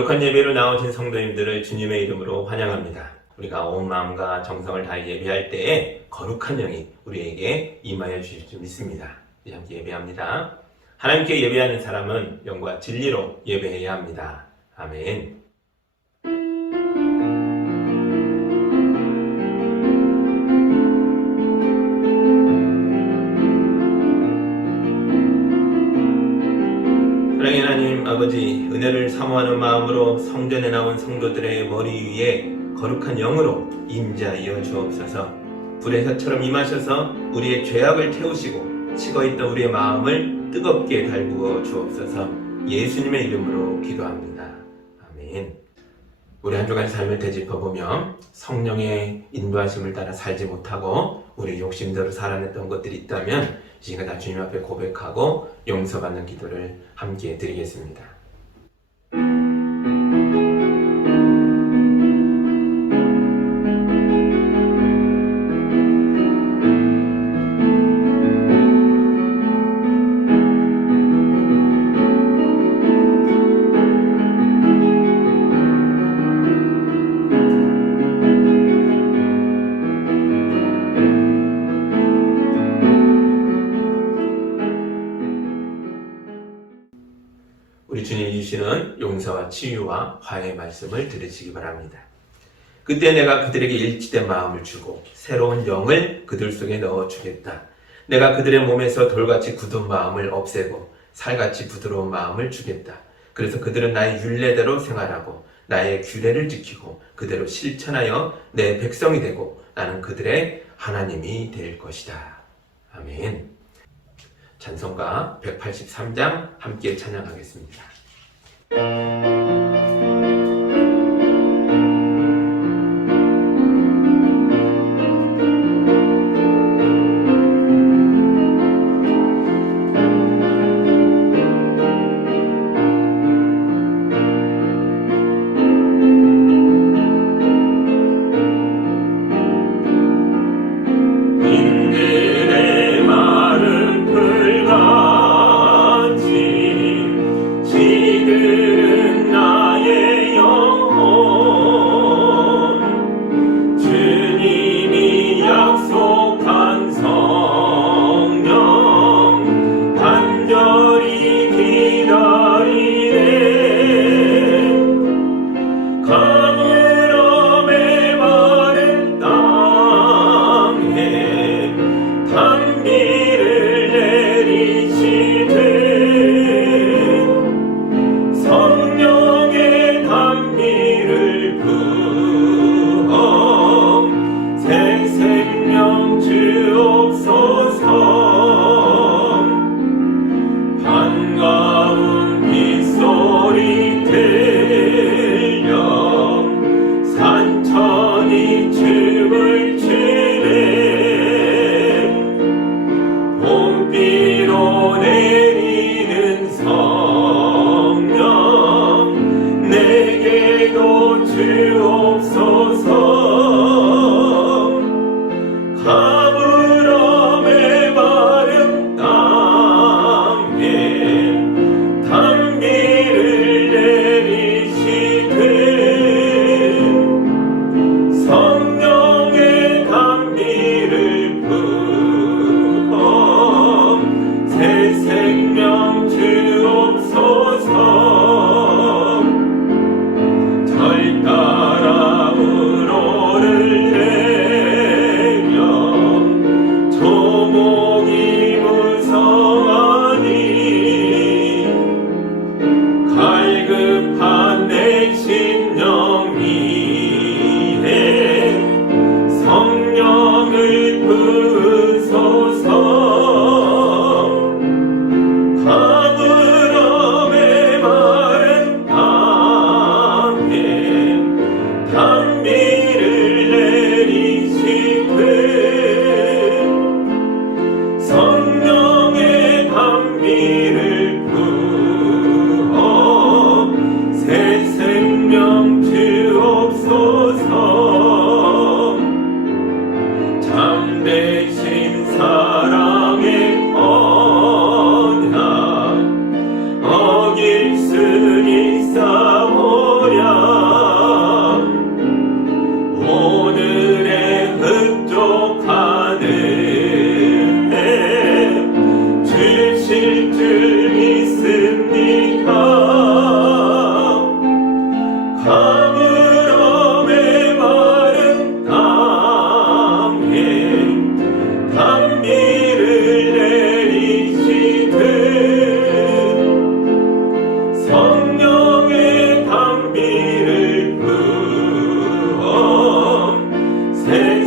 거룩한 예배로 나오신 성도님들을 주님의 이름으로 환영합니다. 우리가 온 마음과 정성을 다해 예배할 때에 거룩한 영이 우리에게 임하여 주실 줄 믿습니다. 우리 함께 예배합니다. 하나님께 예배하는 사람은 영과 진리로 예배해야 합니다. 아멘. 사랑의 하나님 아버지, 은혜를 사모하는 마음으로 성전에 나온 성도들의 머리 위에 거룩한 영으로 임재하여 주옵소서. 불의 혀처럼 임하셔서 우리의 죄악을 태우시고 식어있던 우리의 마음을 뜨겁게 달구어 주옵소서. 예수님의 이름으로 기도합니다. 아멘. 우리 한 주간 삶을 되짚어보며 성령의 인도하심을 따라 살지 못하고 우리 욕심대로 살아냈던 것들이 있다면 이 시간 다 주님 앞에 고백하고 용서받는 기도를 함께 드리겠습니다. 우리 주님이 주시는 용서와 치유와 화해의 말씀을 들으시기 바랍니다. 그때 내가 그들에게 일치된 마음을 주고 새로운 영을 그들 속에 넣어주겠다. 내가 그들의 몸에서 돌같이 굳은 마음을 없애고 살같이 부드러운 마음을 주겠다. 그래서 그들은 나의 율례대로 생활하고 나의 규례를 지키고 그대로 실천하여 내 백성이 되고 나는 그들의 하나님이 될 것이다. 아멘. 찬송가 183장 함께 찬양하겠습니다. 지들은 나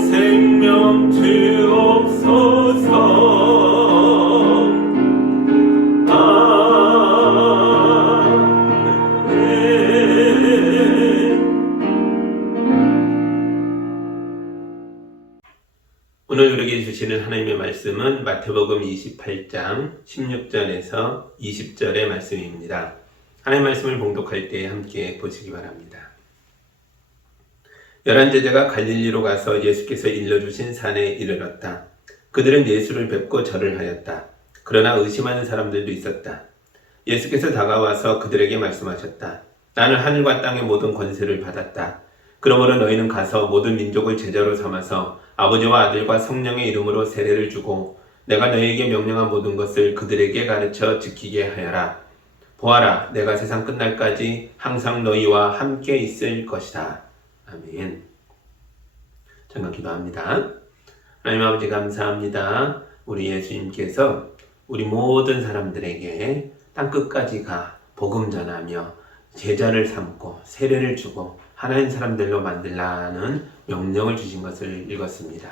생명 주옵소서. 오늘 우리에게 주시는 하나님의 말씀은 마태복음 28장 16절에서 20절의 말씀입니다. 하나님의 말씀을 봉독할 때 함께 보시기 바랍니다. 11제자가 갈릴리로 가서 예수께서 일러주신 산에 이르렀다. 그들은 예수를 뵙고 절을 하였다. 그러나 의심하는 사람들도 있었다. 예수께서 다가와서 그들에게 말씀하셨다. 나는 하늘과 땅의 모든 권세를 받았다. 그러므로 너희는 가서 모든 민족을 제자로 삼아서 아버지와 아들과 성령의 이름으로 세례를 주고 내가 너희에게 명령한 모든 것을 그들에게 가르쳐 지키게 하여라. 보아라, 내가 세상 끝날까지 항상 너희와 함께 있을 것이다. 아멘. 잠깐 기도합니다. 하나님 아버지 감사합니다. 우리 예수님께서 우리 모든 사람들에게 땅끝까지 가 복음 전하며 제자를 삼고 세례를 주고 하나님 사람들로 만들라는 명령을 주신 것을 읽었습니다.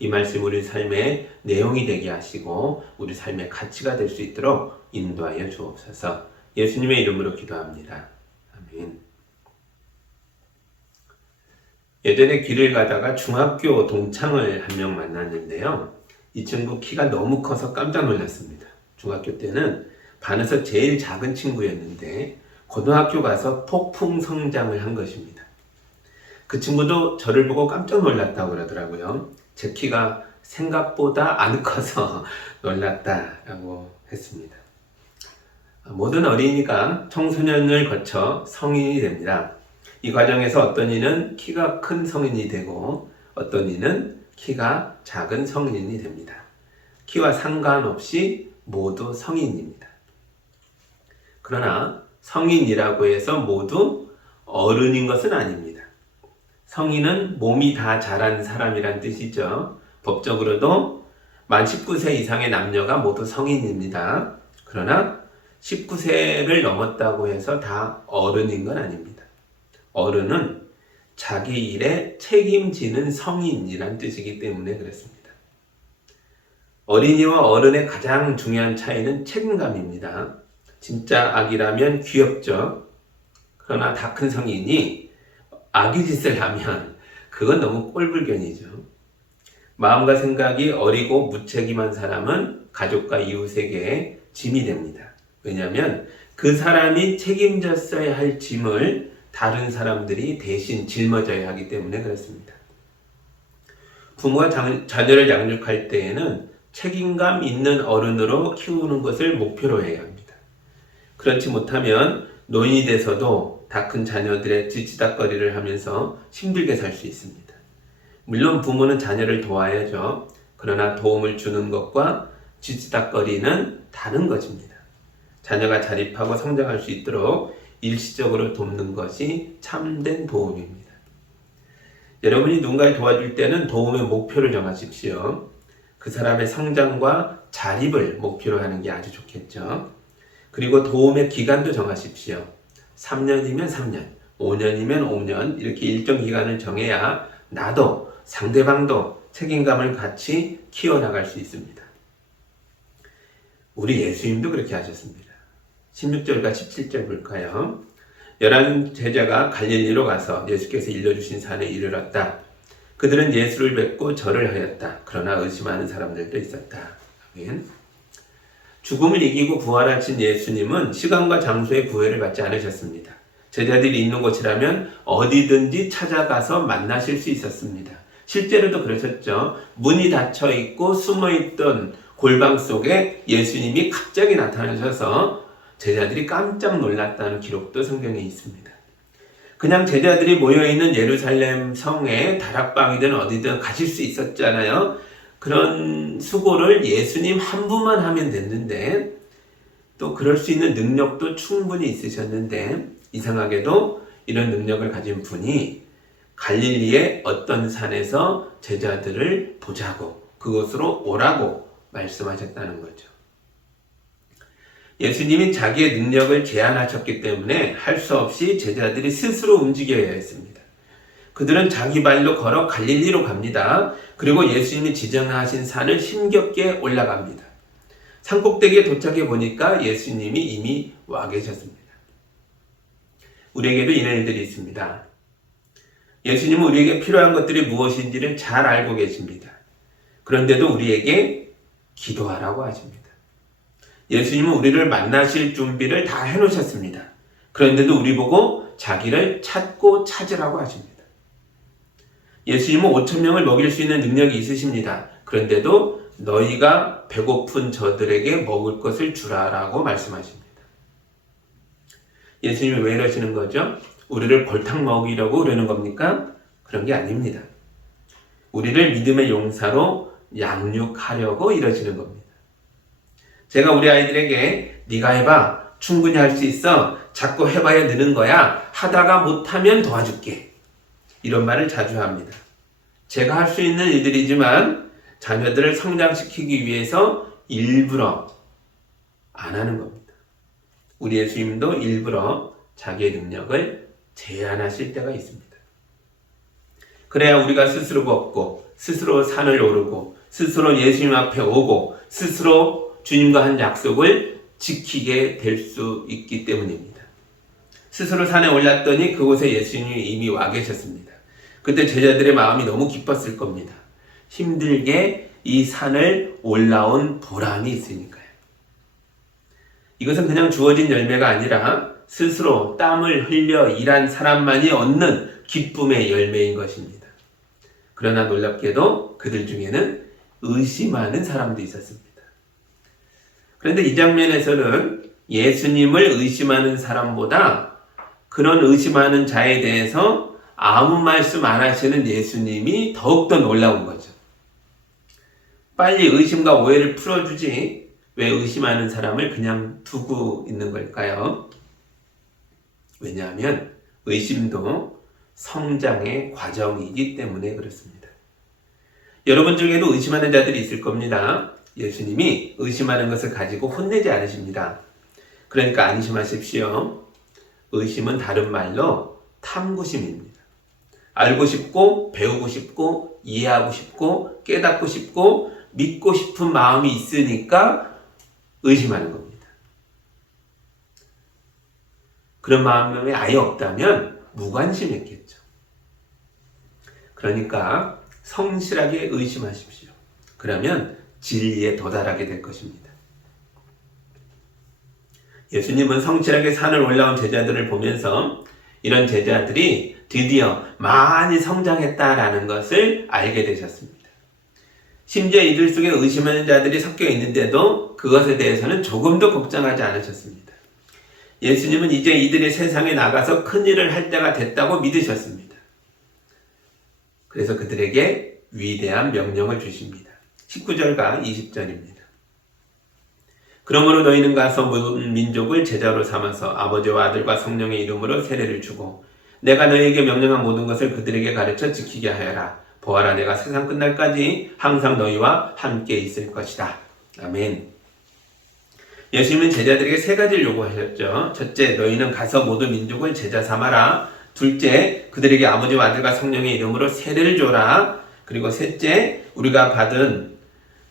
이 말씀 우리 삶의 내용이 되게 하시고 우리 삶의 가치가 될 수 있도록 인도하여 주옵소서. 예수님의 이름으로 기도합니다. 아멘. 예전에 길을 가다가 중학교 동창을 한 명 만났는데요. 이 친구 키가 너무 커서 깜짝 놀랐습니다. 중학교 때는 반에서 제일 작은 친구였는데 고등학교 가서 폭풍 성장을 한 것입니다. 그 친구도 저를 보고 깜짝 놀랐다고 그러더라고요. 제 키가 생각보다 안 커서 놀랐다라고 했습니다. 모든 어린이가 청소년을 거쳐 성인이 됩니다. 이 과정에서 어떤 이는 키가 큰 성인이 되고 어떤 이는 키가 작은 성인이 됩니다. 키와 상관없이 모두 성인입니다. 그러나 성인이라고 해서 모두 어른인 것은 아닙니다. 성인은 몸이 다 자란 사람이란 뜻이죠. 법적으로도 만 19세 이상의 남녀가 모두 성인입니다. 그러나 19세를 넘었다고 해서 다 어른인 건 아닙니다. 어른은 자기 일에 책임지는 성인이란 뜻이기 때문에 그렇습니다. 어린이와 어른의 가장 중요한 차이는 책임감입니다. 진짜 아기라면 귀엽죠. 그러나 다 큰 성인이 아기 짓을 하면 그건 너무 꼴불견이죠. 마음과 생각이 어리고 무책임한 사람은 가족과 이웃에게 짐이 됩니다. 왜냐하면 그 사람이 책임졌어야 할 짐을 다른 사람들이 대신 짊어져야 하기 때문에 그렇습니다. 부모가 자녀를 양육할 때에는 책임감 있는 어른으로 키우는 것을 목표로 해야 합니다. 그렇지 못하면 노인이 돼서도 다 큰 자녀들의 뒤치다꺼리를 하면서 힘들게 살 수 있습니다. 물론 부모는 자녀를 도와야죠. 그러나 도움을 주는 것과 뒤치다꺼리는 다른 것입니다. 자녀가 자립하고 성장할 수 있도록 일시적으로 돕는 것이 참된 도움입니다. 여러분이 누군가를 도와줄 때는 도움의 목표를 정하십시오. 그 사람의 성장과 자립을 목표로 하는 게 아주 좋겠죠. 그리고 도움의 기간도 정하십시오. 3년이면 3년, 5년이면 5년 이렇게 일정 기간을 정해야 나도 상대방도 책임감을 같이 키워나갈 수 있습니다. 우리 예수님도 그렇게 하셨습니다. 16절과 17절 볼까요? 11제자가 갈릴리로 가서 예수께서 일러주신 산에 이르렀다. 그들은 예수를 뵙고 절을 하였다. 그러나 의심하는 사람들도 있었다. 아멘. 죽음을 이기고 부활하신 예수님은 시간과 장소의 구애를 받지 않으셨습니다. 제자들이 있는 곳이라면 어디든지 찾아가서 만나실 수 있었습니다. 실제로도 그러셨죠. 문이 닫혀 있고 숨어 있던 골방 속에 예수님이 갑자기 나타나셔서 제자들이 깜짝 놀랐다는 기록도 성경에 있습니다. 그냥 제자들이 모여있는 예루살렘 성에 다락방이든 어디든 가실 수 있었잖아요. 그런 수고를 예수님 한 분만 하면 됐는데 또 그럴 수 있는 능력도 충분히 있으셨는데 이상하게도 이런 능력을 가진 분이 갈릴리의 어떤 산에서 제자들을 보자고 그곳으로 오라고 말씀하셨다는 거죠. 예수님이 자기의 능력을 제한하셨기 때문에 할 수 없이 제자들이 스스로 움직여야 했습니다. 그들은 자기 발로 걸어 갈릴리로 갑니다. 그리고 예수님이 지정하신 산을 힘겹게 올라갑니다. 산꼭대기에 도착해 보니까 예수님이 이미 와 계셨습니다. 우리에게도 이런 일들이 있습니다. 예수님은 우리에게 필요한 것들이 무엇인지를 잘 알고 계십니다. 그런데도 우리에게 기도하라고 하십니다. 예수님은 우리를 만나실 준비를 다 해놓으셨습니다. 그런데도 우리 보고 자기를 찾고 찾으라고 하십니다. 예수님은 5,000명을 먹일 수 있는 능력이 있으십니다. 그런데도 너희가 배고픈 저들에게 먹을 것을 주라라고 말씀하십니다. 예수님이 왜 이러시는 거죠? 우리를 골탕 먹이려고 그러는 겁니까? 그런 게 아닙니다. 우리를 믿음의 용사로 양육하려고 이러시는 겁니다. 제가 우리 아이들에게 네가 해봐. 충분히 할 수 있어. 자꾸 해봐야 느는 거야. 하다가 못하면 도와줄게. 이런 말을 자주 합니다. 제가 할 수 있는 일들이지만 자녀들을 성장시키기 위해서 일부러 안 하는 겁니다. 우리 예수님도 일부러 자기의 능력을 제한하실 때가 있습니다. 그래야 우리가 스스로 걷고 스스로 산을 오르고 스스로 예수님 앞에 오고 스스로 주님과 한 약속을 지키게 될 수 있기 때문입니다. 스스로 산에 올랐더니 그곳에 예수님이 이미 와 계셨습니다. 그때 제자들의 마음이 너무 기뻤을 겁니다. 힘들게 이 산을 올라온 보람이 있으니까요. 이것은 그냥 주어진 열매가 아니라 스스로 땀을 흘려 일한 사람만이 얻는 기쁨의 열매인 것입니다. 그러나 놀랍게도 그들 중에는 의심하는 사람도 있었습니다. 그런데 이 장면에서는 예수님을 의심하는 사람보다 그런 의심하는 자에 대해서 아무 말씀 안 하시는 예수님이 더욱더 놀라운 거죠. 빨리 의심과 오해를 풀어주지 왜 의심하는 사람을 그냥 두고 있는 걸까요? 왜냐하면 의심도 성장의 과정이기 때문에 그렇습니다. 여러분 중에도 의심하는 자들이 있을 겁니다. 예수님이 의심하는 것을 가지고 혼내지 않으십니다. 그러니까 안심하십시오. 의심은 다른 말로 탐구심입니다. 알고 싶고 배우고 싶고 이해하고 싶고 깨닫고 싶고 믿고 싶은 마음이 있으니까 의심하는 겁니다. 그런 마음이 아예 없다면 무관심했겠죠. 그러니까 성실하게 의심하십시오. 그러면 진리에 도달하게 될 것입니다. 예수님은 성실하게 산을 올라온 제자들을 보면서 이런 제자들이 드디어 많이 성장했다라는 것을 알게 되셨습니다. 심지어 이들 속에 의심하는 자들이 섞여 있는데도 그것에 대해서는 조금도 걱정하지 않으셨습니다. 예수님은 이제 이들이 세상에 나가서 큰 일을 할 때가 됐다고 믿으셨습니다. 그래서 그들에게 위대한 명령을 주십니다. 19절과 20절입니다. 그러므로 너희는 가서 모든 민족을 제자로 삼아서 아버지와 아들과 성령의 이름으로 세례를 주고 내가 너희에게 명령한 모든 것을 그들에게 가르쳐 지키게 하여라. 보아라, 내가 세상 끝날까지 항상 너희와 함께 있을 것이다. 아멘. 예수님은 제자들에게 세 가지를 요구하셨죠. 첫째, 너희는 가서 모든 민족을 제자 삼아라. 둘째, 그들에게 아버지와 아들과 성령의 이름으로 세례를 줘라. 그리고 셋째, 우리가 받은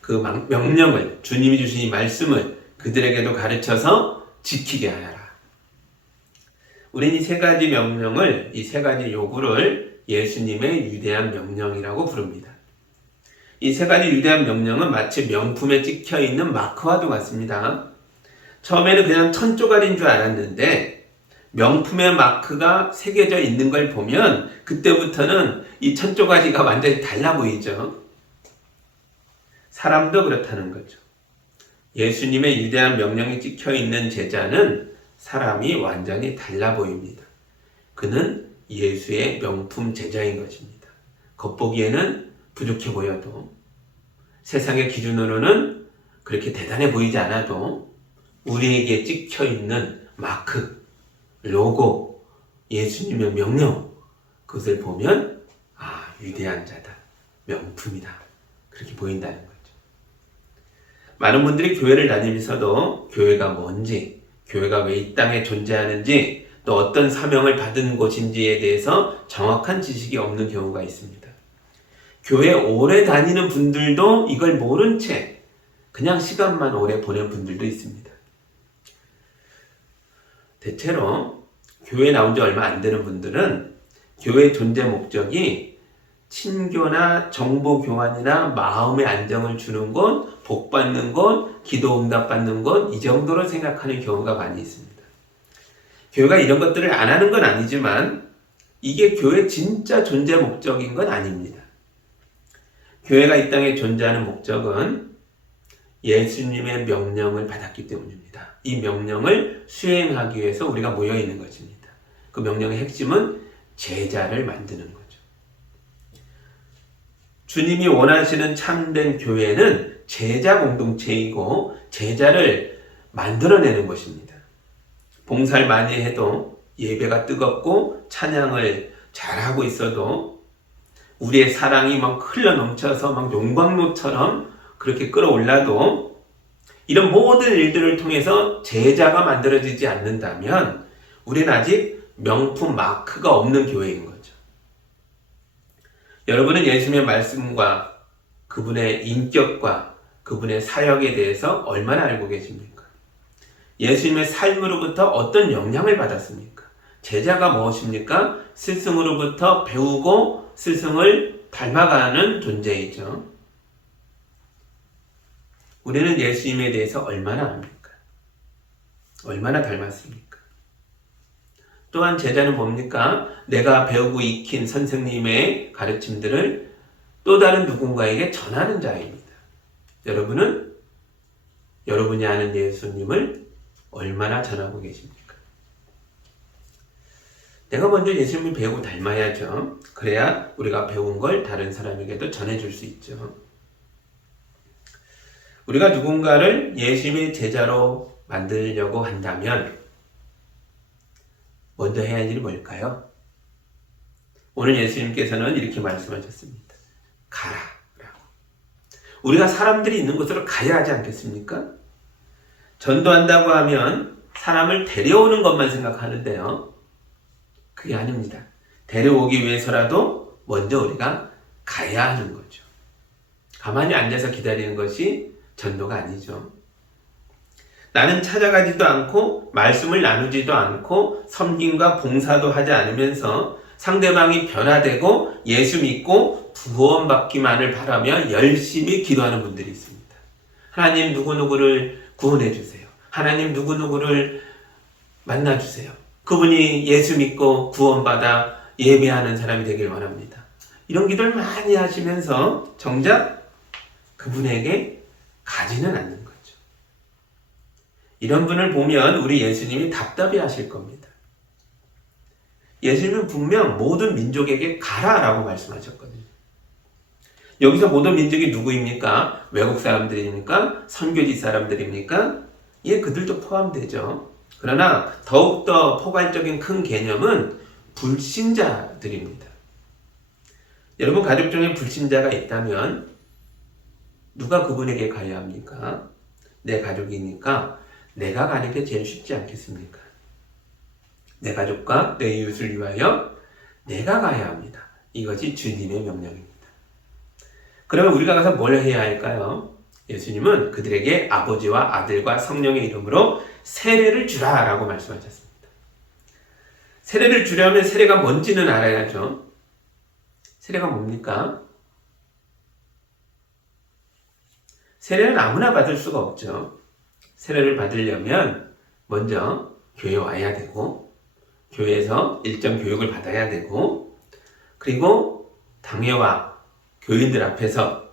그 명령을, 주님이 주신 이 말씀을 그들에게도 가르쳐서 지키게 하여라. 우리는 이 세 가지 명령을, 이 세 가지 요구를 예수님의 위대한 명령이라고 부릅니다. 이 세 가지 위대한 명령은 마치 명품에 찍혀있는 마크와도 같습니다. 처음에는 그냥 천조각인 줄 알았는데 명품의 마크가 새겨져 있는 걸 보면 그때부터는 이 천조가지가 완전히 달라 보이죠. 사람도 그렇다는 거죠. 예수님의 위대한 명령이 찍혀있는 제자는 사람이 완전히 달라 보입니다. 그는 예수의 명품 제자인 것입니다. 겉보기에는 부족해 보여도 세상의 기준으로는 그렇게 대단해 보이지 않아도 우리에게 찍혀있는 마크, 로고, 예수님의 명령, 그것을 보면 위대한 자다, 명품이다, 그렇게 보인다는 거죠. 많은 분들이 교회를 다니면서도 교회가 뭔지, 교회가 왜 이 땅에 존재하는지 또 어떤 사명을 받은 곳인지에 대해서 정확한 지식이 없는 경우가 있습니다. 교회 오래 다니는 분들도 이걸 모른 채 그냥 시간만 오래 보낸 분들도 있습니다. 대체로 교회에 나온 지 얼마 안 되는 분들은 교회 존재 목적이 친교나 정보 교환이나 마음의 안정을 주는 곳, 복 받는 곳, 기도 응답 받는 곳, 이 정도로 생각하는 경우가 많이 있습니다. 교회가 이런 것들을 안 하는 건 아니지만 이게 교회 진짜 존재 목적인 건 아닙니다. 교회가 이 땅에 존재하는 목적은 예수님의 명령을 받았기 때문입니다. 이 명령을 수행하기 위해서 우리가 모여 있는 것입니다. 그 명령의 핵심은 제자를 만드는 거죠. 주님이 원하시는 참된 교회는 제자 공동체이고 제자를 만들어내는 것입니다. 봉사를 많이 해도 예배가 뜨겁고 찬양을 잘하고 있어도 우리의 사랑이 막 흘러 넘쳐서 막 용광로처럼 그렇게 끌어올라도 이런 모든 일들을 통해서 제자가 만들어지지 않는다면 우리는 아직 명품 마크가 없는 교회인 거죠. 여러분은 예수님의 말씀과 그분의 인격과 그분의 사역에 대해서 얼마나 알고 계십니까? 예수님의 삶으로부터 어떤 영향을 받았습니까? 제자가 무엇입니까? 스승으로부터 배우고 스승을 닮아가는 존재이죠. 우리는 예수님에 대해서 얼마나 압니까? 얼마나 닮았습니까? 또한 제자는 뭡니까? 내가 배우고 익힌 선생님의 가르침들을 또 다른 누군가에게 전하는 자입니다. 여러분은 여러분이 아는 예수님을 얼마나 전하고 계십니까? 내가 먼저 예수님을 배우고 닮아야죠. 그래야 우리가 배운 걸 다른 사람에게도 전해줄 수 있죠. 우리가 누군가를 예수님의 제자로 만들려고 한다면 먼저 해야 할 일이 뭘까요? 오늘 예수님께서는 이렇게 말씀하셨습니다. 가라 라고. 우리가 사람들이 있는 곳으로 가야 하지 않겠습니까? 전도한다고 하면 사람을 데려오는 것만 생각하는데요. 그게 아닙니다. 데려오기 위해서라도 먼저 우리가 가야 하는 거죠. 가만히 앉아서 기다리는 것이 전도가 아니죠. 나는 찾아가지도 않고 말씀을 나누지도 않고 섬김과 봉사도 하지 않으면서 상대방이 변화되고 예수 믿고 구원받기만을 바라며 열심히 기도하는 분들이 있습니다. 하나님 누구누구를 구원해 주세요. 하나님 누구누구를 만나 주세요. 그분이 예수 믿고 구원받아 예배하는 사람이 되길 원합니다. 이런 기도를 많이 하시면서 정작 그분에게 가지는 않는 거죠. 이런 분을 보면 우리 예수님이 답답해 하실 겁니다. 예수님은 분명 모든 민족에게 가라라고 말씀하셨거든요. 여기서 모든 민족이 누구입니까? 외국 사람들입니까? 선교지 사람들입니까? 예, 그들도 포함되죠. 그러나 더욱더 포괄적인 큰 개념은 불신자들입니다. 여러분 가족 중에 불신자가 있다면 누가 그분에게 가야 합니까? 내 가족이니까 내가 가는 게 제일 쉽지 않겠습니까? 내 가족과 내 이웃을 위하여 내가 가야 합니다. 이것이 주님의 명령입니다. 그러면 우리가 가서 뭘 해야 할까요? 예수님은 그들에게 아버지와 아들과 성령의 이름으로 세례를 주라 라고 말씀하셨습니다. 세례를 주려면 세례가 뭔지는 알아야죠. 세례가 뭡니까? 세례는 아무나 받을 수가 없죠. 세례를 받으려면 먼저 교회에 와야 되고 교회에서 일정 교육을 받아야 되고 그리고 당회와 교인들 앞에서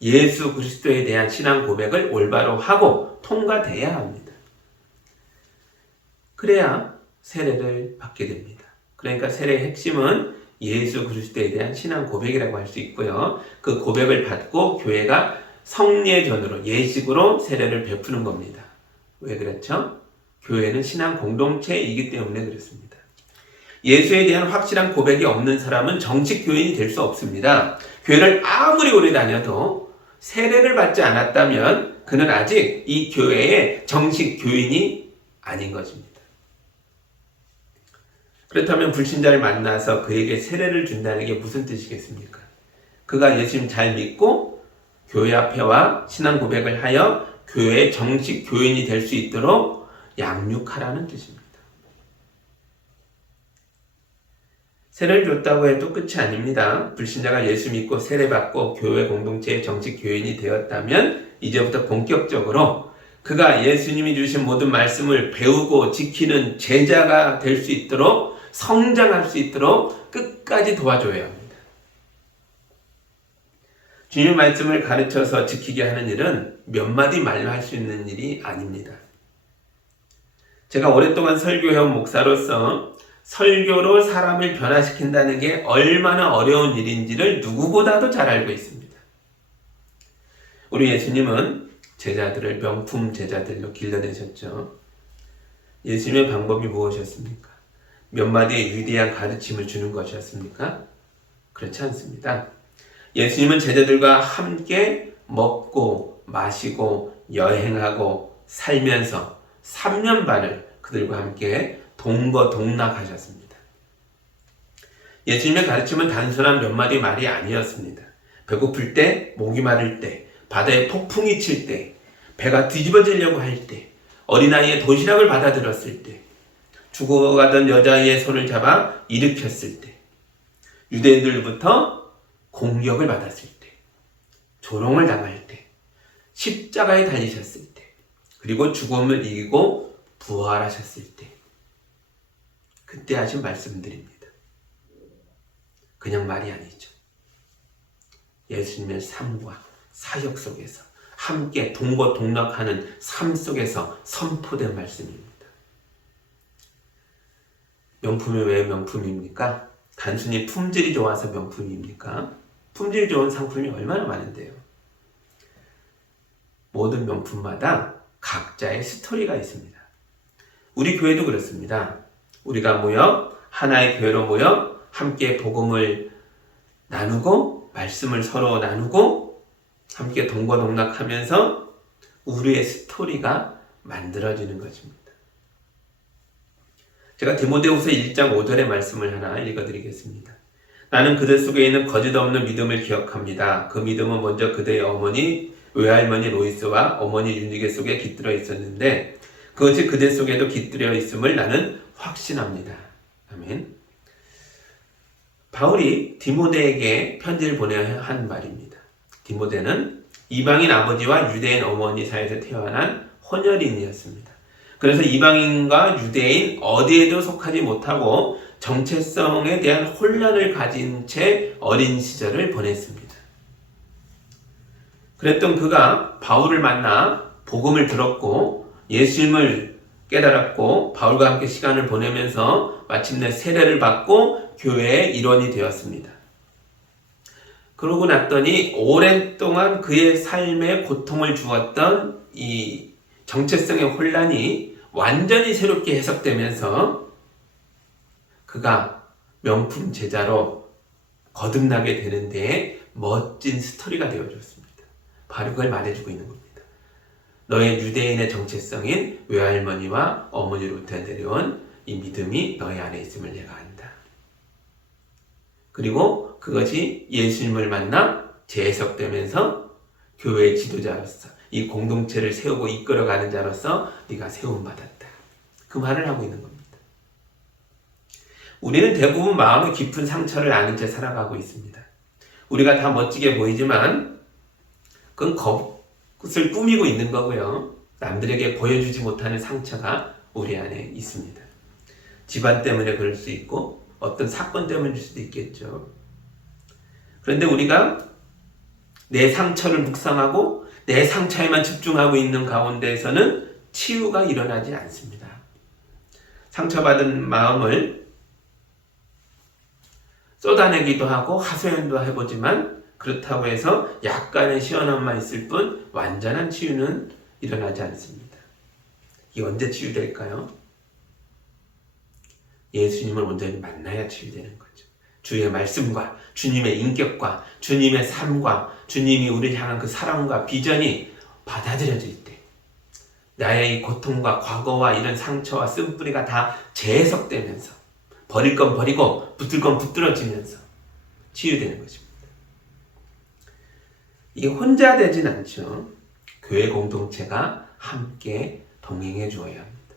예수 그리스도에 대한 신앙 고백을 올바로 하고 통과돼야 합니다. 그래야 세례를 받게 됩니다. 그러니까 세례의 핵심은 예수 그리스도에 대한 신앙 고백이라고 할 수 있고요. 그 고백을 받고 교회가 성례전으로 예식으로 세례를 베푸는 겁니다. 왜 그렇죠? 교회는 신앙 공동체이기 때문에 그렇습니다. 예수에 대한 확실한 고백이 없는 사람은 정식 교인이 될 수 없습니다. 교회를 아무리 오래 다녀도 세례를 받지 않았다면 그는 아직 이 교회의 정식 교인이 아닌 것입니다. 그렇다면 불신자를 만나서 그에게 세례를 준다는 게 무슨 뜻이겠습니까? 그가 예수님 잘 믿고 교회 앞에와 신앙 고백을 하여 교회의 정식 교인이 될 수 있도록 양육하라는 뜻입니다. 세례를 줬다고 해도 끝이 아닙니다. 불신자가 예수 믿고 세례받고 교회 공동체의 정식 교인이 되었다면 이제부터 본격적으로 그가 예수님이 주신 모든 말씀을 배우고 지키는 제자가 될 수 있도록 성장할 수 있도록 끝까지 도와줘야 합니다. 주님의 말씀을 가르쳐서 지키게 하는 일은 몇 마디 말로 할 수 있는 일이 아닙니다. 제가 오랫동안 설교해온 목사로서 설교로 사람을 변화시킨다는 게 얼마나 어려운 일인지를 누구보다도 잘 알고 있습니다. 우리 예수님은 제자들을 명품 제자들로 길러내셨죠. 예수님의 방법이 무엇이었습니까? 몇 마디의 위대한 가르침을 주는 것이었습니까? 그렇지 않습니다. 예수님은 제자들과 함께 먹고 마시고 여행하고 살면서 3년 반을 그들과 함께 동거동락하셨습니다. 예수님의 가르침은 단순한 몇 마디 말이 아니었습니다. 배고플 때, 목이 마를 때, 바다에 폭풍이 칠 때, 배가 뒤집어지려고 할 때, 어린아이의 도시락을 받아들었을 때, 죽어가던 여자의 손을 잡아 일으켰을 때, 유대인들로부터 공격을 받았을 때, 조롱을 당할 때, 십자가에 달리셨을 때, 그리고 죽음을 이기고 부활하셨을 때, 그때 하신 말씀들입니다. 그냥 말이 아니죠. 예수님의 삶과 사역 속에서 함께 동거동락하는 삶 속에서 선포된 말씀입니다. 명품이 왜 명품입니까? 단순히 품질이 좋아서 명품입니까? 품질이 좋은 상품이 얼마나 많은데요. 모든 명품마다 각자의 스토리가 있습니다. 우리 교회도 그렇습니다. 우리가 모여 하나의 교회로 모여 함께 복음을 나누고 말씀을 서로 나누고 함께 동거동락하면서 우리의 스토리가 만들어지는 것입니다. 제가 디모데후서 1장 5절의 말씀을 하나 읽어드리겠습니다. 나는 그들 속에 있는 거짓 없는 믿음을 기억합니다. 그 믿음은 먼저 그들의 어머니 외할머니 로이스와 어머니 윤지게 속에 깃들어 있었는데 그것이 그들 속에도 깃들어 있음을 나는 확신합니다. 아멘. 바울이 디모데에게 편지를 보내야 한 말입니다. 디모데는 이방인 아버지와 유대인 어머니 사이에서 태어난 혼혈인이었습니다. 그래서 이방인과 유대인 어디에도 속하지 못하고 정체성에 대한 혼란을 가진 채 어린 시절을 보냈습니다. 그랬던 그가 바울을 만나 복음을 들었고 예수님을 깨달았고 바울과 함께 시간을 보내면서 마침내 세례를 받고 교회의 일원이 되었습니다. 그러고 났더니 오랜 동안 그의 삶에 고통을 주었던 이 정체성의 혼란이 완전히 새롭게 해석되면서 그가 명품 제자로 거듭나게 되는 데에 멋진 스토리가 되어줬습니다. 바로 그걸 말해주고 있는 겁니다. 너의 유대인의 정체성인 외할머니와 어머니로부터 내려온 이 믿음이 너의 안에 있음을 내가 안다. 그리고 그것이 예수님을 만나 재해석되면서 교회의 지도자로서 이 공동체를 세우고 이끌어가는 자로서 네가 세움받았다. 그 말을 하고 있는 겁니다. 우리는 대부분 마음의 깊은 상처를 안은 채 살아가고 있습니다. 우리가 다 멋지게 보이지만 그건 그것을 꾸미고 있는 거고요. 남들에게 보여주지 못하는 상처가 우리 안에 있습니다. 집안 때문에 그럴 수 있고 어떤 사건 때문일 수도 있겠죠. 그런데 우리가 내 상처를 묵상하고 내 상처에만 집중하고 있는 가운데에서는 치유가 일어나지 않습니다. 상처받은 마음을 쏟아내기도 하고 하소연도 해보지만 그렇다고 해서 약간의 시원함만 있을 뿐 완전한 치유는 일어나지 않습니다. 이게 언제 치유될까요? 예수님을 온전히 만나야 치유되는 거죠. 주의 말씀과 주님의 인격과 주님의 삶과 주님이 우리를 향한 그 사랑과 비전이 받아들여질 때 나의 이 고통과 과거와 이런 상처와 쓴뿌리가 다 재해석되면서 버릴 건 버리고 붙들 건 붙들어지면서 치유되는 것입니다. 이게 혼자 되진 않죠. 교회 공동체가 함께 동행해 주어야 합니다.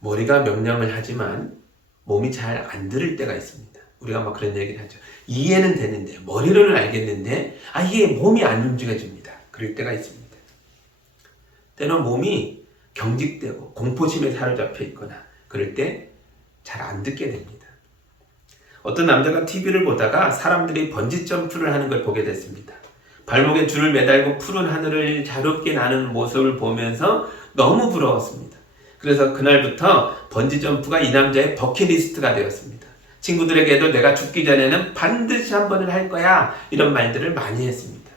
머리가 명령을 하지만 몸이 잘 안 들을 때가 있습니다. 우리가 막 그런 얘기를 하죠. 이해는 되는데, 머리로는 알겠는데, 이게 몸이 안 움직여집니다. 그럴 때가 있습니다. 때는 몸이 경직되고 공포심에 사로잡혀 있거나 그럴 때 잘 안 듣게 됩니다. 어떤 남자가 TV를 보다가 사람들이 번지점프를 하는 걸 보게 됐습니다. 발목에 줄을 매달고 푸른 하늘을 자유롭게 나는 모습을 보면서 너무 부러웠습니다. 그래서 그날부터 번지점프가 이 남자의 버킷리스트가 되었습니다. 친구들에게도 내가 죽기 전에는 반드시 한 번은 할 거야, 이런 말들을 많이 했습니다.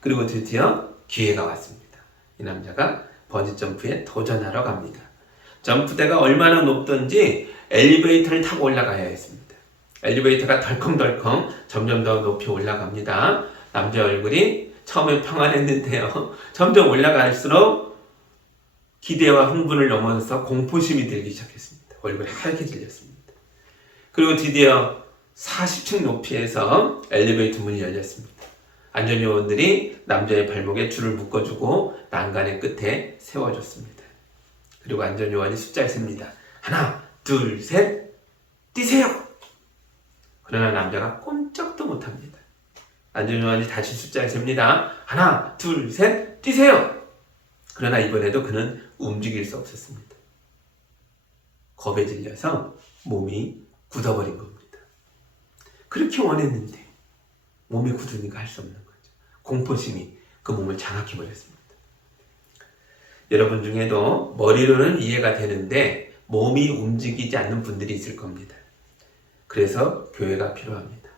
그리고 드디어 기회가 왔습니다. 이 남자가 번지점프에 도전하러 갑니다. 점프대가 얼마나 높던지 엘리베이터를 타고 올라가야 했습니다. 엘리베이터가 덜컹덜컹 점점 더 높이 올라갑니다. 남자 얼굴이 처음에 평안했는데요, 점점 올라갈수록 기대와 흥분을 넘어서 공포심이 들기 시작했습니다. 얼굴이 하얗게 질렸습니다. 그리고 드디어 40층 높이에서 엘리베이터 문이 열렸습니다. 안전요원들이 남자의 발목에 줄을 묶어주고 난간의 끝에 세워줬습니다. 그리고 안전요원이 숫자를 셉니다. 하나, 둘, 셋, 뛰세요! 그러나 남자가 꼼짝도 못합니다. 안전요원이 다시 숫자를 셉니다. 하나, 둘, 셋, 뛰세요! 그러나 이번에도 그는 움직일 수 없었습니다. 겁에 질려서 몸이 굳어버린 겁니다. 그렇게 원했는데 몸이 굳으니까 할 수 없는 거죠. 공포심이 그 몸을 장악해버렸습니다. 여러분 중에도 머리로는 이해가 되는데 몸이 움직이지 않는 분들이 있을 겁니다. 그래서 교회가 필요합니다.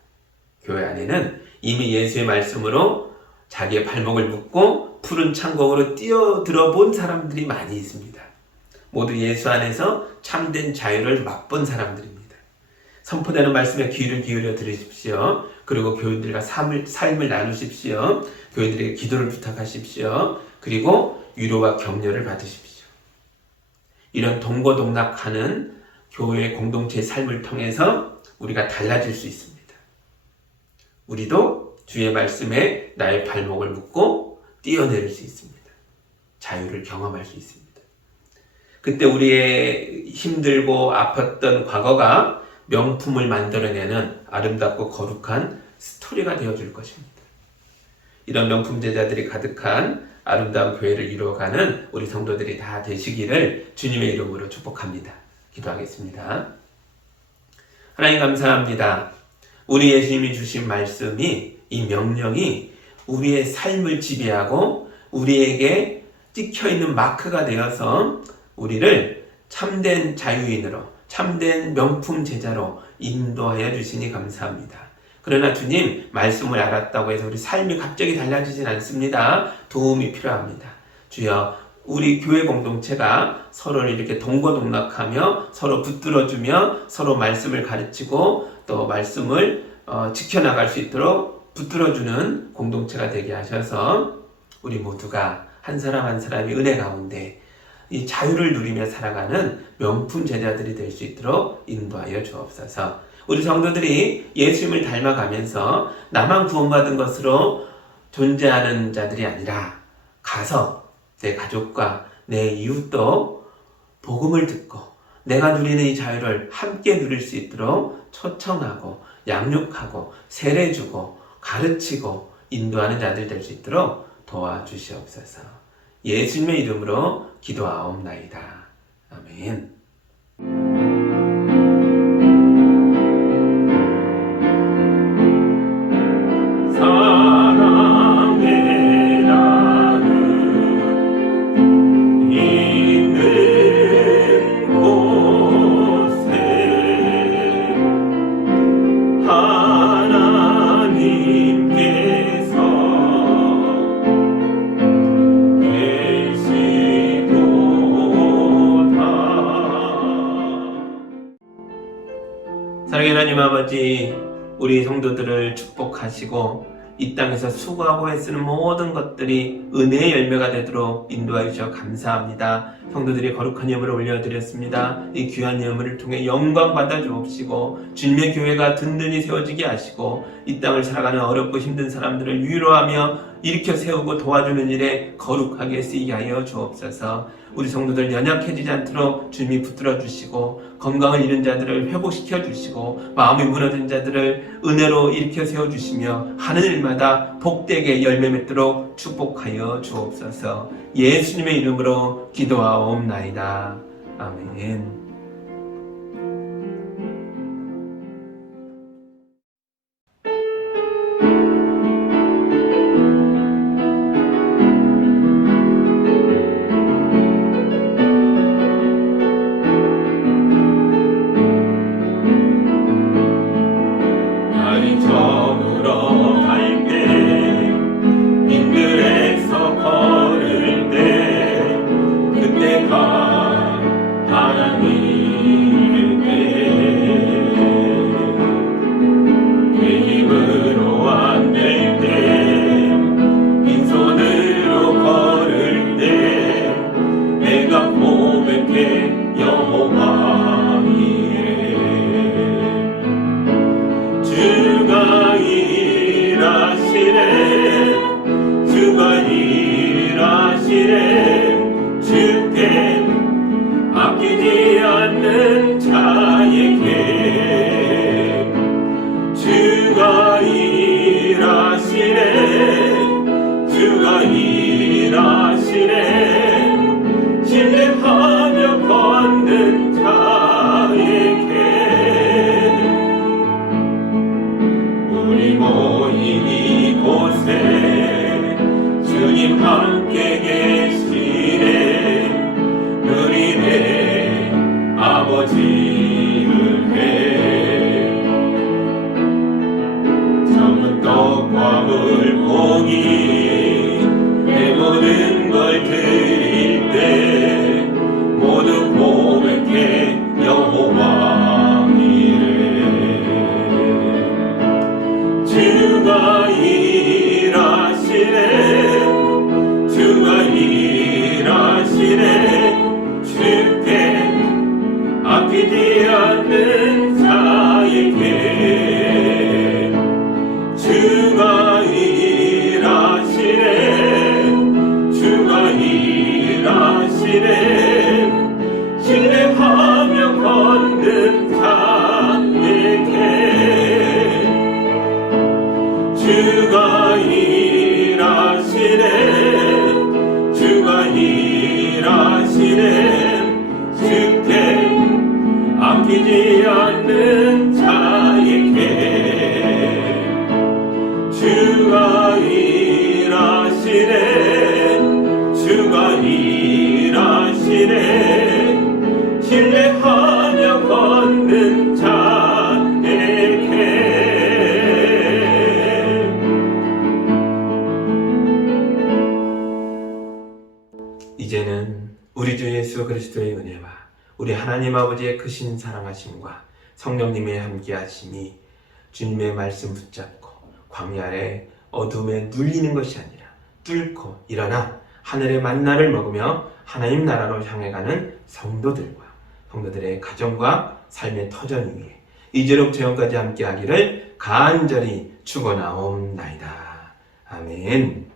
교회 안에는 이미 예수의 말씀으로 자기의 발목을 묶고 푸른 창공으로 뛰어들어 본 사람들이 많이 있습니다. 모두 예수 안에서 참된 자유를 맛본 사람들입니다. 선포되는 말씀에 귀를 기울여 들으십시오. 그리고 교인들과 삶을 나누십시오. 교인들에게 기도를 부탁하십시오. 그리고 위로와 격려를 받으십시오. 이런 동고동락하는 교회 공동체의 삶을 통해서 우리가 달라질 수 있습니다. 우리도 주의 말씀에 나의 발목을 묶고 뛰어내릴 수 있습니다. 자유를 경험할 수 있습니다. 그때 우리의 힘들고 아팠던 과거가 명품을 만들어내는 아름답고 거룩한 스토리가 되어줄 것입니다. 이런 명품 제자들이 가득한 아름다운 교회를 이루어가는 우리 성도들이 다 되시기를 주님의 이름으로 축복합니다. 기도하겠습니다. 하나님 감사합니다. 우리 예수님이 주신 말씀이, 이 명령이 우리의 삶을 지배하고 우리에게 찍혀있는 마크가 되어서 우리를 참된 자유인으로, 참된 명품 제자로 인도하여 주시니 감사합니다. 그러나 주님, 말씀을 알았다고 해서 우리 삶이 갑자기 달라지진 않습니다. 도움이 필요합니다. 주여, 우리 교회 공동체가 서로를 이렇게 동고동락하며 서로 붙들어주며 서로 말씀을 가르치고 또 말씀을 지켜나갈 수 있도록 붙들어주는 공동체가 되게 하셔서 우리 모두가 한 사람 한 사람이 은혜 가운데 이 자유를 누리며 살아가는 명품 제자들이 될 수 있도록 인도하여 주옵소서. 우리 성도들이 예수님을 닮아가면서 나만 구원받은 것으로 존재하는 자들이 아니라 가서 내 가족과 내 이웃도 복음을 듣고 내가 누리는 이 자유를 함께 누릴 수 있도록 초청하고 양육하고 세례주고 가르치고 인도하는 자들 될 수 있도록 도와주시옵소서. 예수님의 이름으로 기도하옵나이다. 아멘. 사랑하는 하나님 아버지, 우리 성도들을 축복하시고 이 땅에서 수고하고 애쓰는 모든 것들이 은혜의 열매가 되도록 인도하여 주셔서 감사합니다. 성도들이 거룩한 예물을 올려드렸습니다. 이 귀한 예물을 통해 영광 받아 주옵시고 주님의 교회가 든든히 세워지게 하시고 이 땅을 살아가는 어렵고 힘든 사람들을 위로하며 일으켜 세우고 도와주는 일에 거룩하게 쓰이게 하여 주옵소서. 우리 성도들 연약해지지 않도록 주님이 붙들어 주시고 건강을 잃은 자들을 회복시켜 주시고 마음이 무너진 자들을 은혜로 일으켜 세워 주시며 하는 일마다 복되게 열매 맺도록 축복하여 주옵소서. 예수님의 이름으로 기도하옵나이다. 아멘. 날이 저물어 갈 때 빈들에서 걸을 때 그때가 하나님의 때내 힘으로 안 될 때 빈손으로 걸을 때 내가 고백해 여호와 이래 주가 일하시네 주가 일하시네 주께 아끼지 않는 자에게 주가 일하시네 주가 일하시네 신뢰하며 걷는 자에게 우리 모인 이곳에 주님 함께 계시네 누리네 아버지 은혜 적은 떡과 물고기 내 모든 걸 드릴 때 모두 고백해 여호와 주가 일하시네 주가 일하시네 주께 아끼지 않는 자에게 주가 일하시네 주가 일하시네 신뢰하며 걷는 자에게 주가 일하시네 주가 일하시네 주께 아끼지 않는 자에게 주가 일하시네 주가 일하시네 신뢰하며 걷는 자에게 이제는 우리 주 예수 그리스도의 은혜와 우리 하나님 아버지의 크신 사랑하심과 성령님의 함께하심이 주님의 말씀 붙잡고 광야 아래 어둠에 눌리는 것이 아니라 뚫고 일어나 하늘의 만나를 먹으며 하나님 나라로 향해 가는 성도들의 가정과 삶의 터전 위에 이제로부터 영까지 함께하기를 간절히 축원하옵나이다. 아멘.